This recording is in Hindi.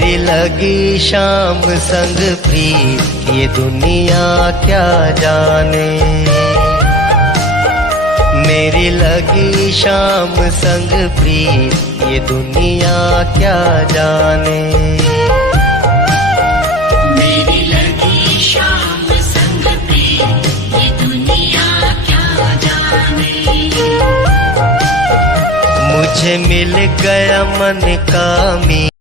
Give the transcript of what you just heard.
मेरी लगी शाम संग प्रीत ये दुनिया क्या जाने। मेरी लगी शाम संग प्रीत ये दुनिया क्या जाने। मेरी लगी शाम संग प्रीत ये दुनिया क्या जाने। मुझे मिल गया मन का